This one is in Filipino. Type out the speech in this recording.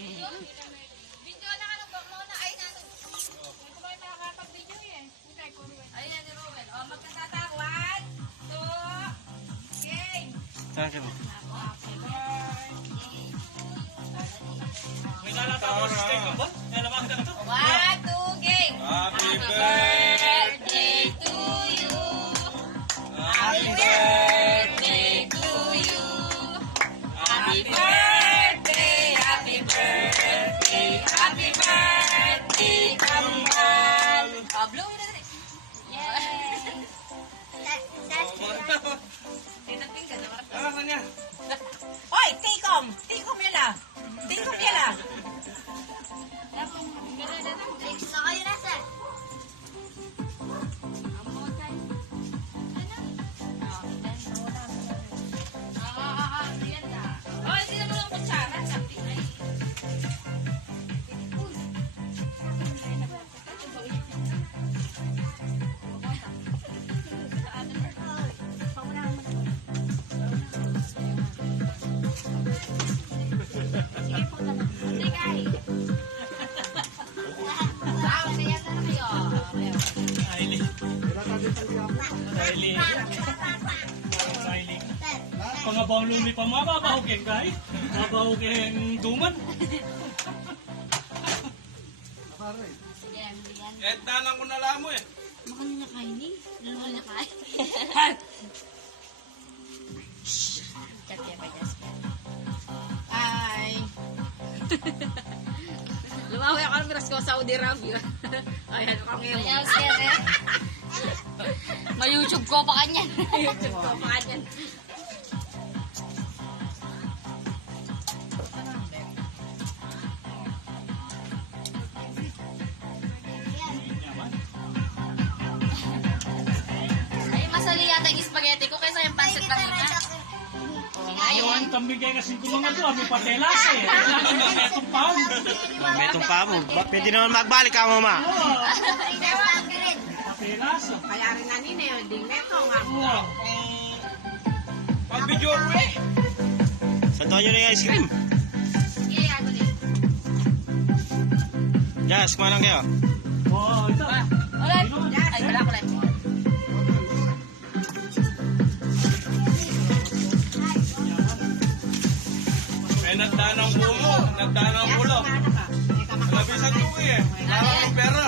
Video na ka nung muna. Ay, natin. Hindi ko ba nakakapag-video eh. Ay, natin Ruben. O, magkasata. 1, 2, game. Saan ka mo? May nalatapos steak ka ba? May lamang ka ito? 1, 2, game. Happy birthday to you. Happy birthday to you. Happy birthday, happy birthday, happy birthday, Kambal. Pablo, yay! Tinapin ka na. Ah, kanya. Oy, tikom! Tikom yala! Tikom yala! Next na kayo na, sir. Oy, sino mo lang kutsara? Sabi na eh. Ailing. Ailing. Ailing. Pangabaw lumi pa mga babahugin kahit. Babahugin duman. Eh, tanang ko na lang mo eh. Ay. Lumawi ako ng biras ko sa Saudi Arabia. Ay, ano ka ngayon? Ma-YouTube ko pa kanyan. YouTube ko pa kanyan. Ay, masali yata yung spaghetti ko kaysa yung pancit kanina. Ayaw tambigay kasi kung mga doon. May patelas eh. May tumpang. May tumpa mo. Pwede naman magbalik ka, mama. Patelas. Kaya rin na nini, ding neto nga. Wow. Pag-video mo eh. Santuan nyo na yung ice cream. Jazz, kumain lang kayo. Oh, ito. Ulit! Ay, wala ko lang. Eh, nagdanang bumo. Nagdanang ulo. Labisan ko eh. Parang pera.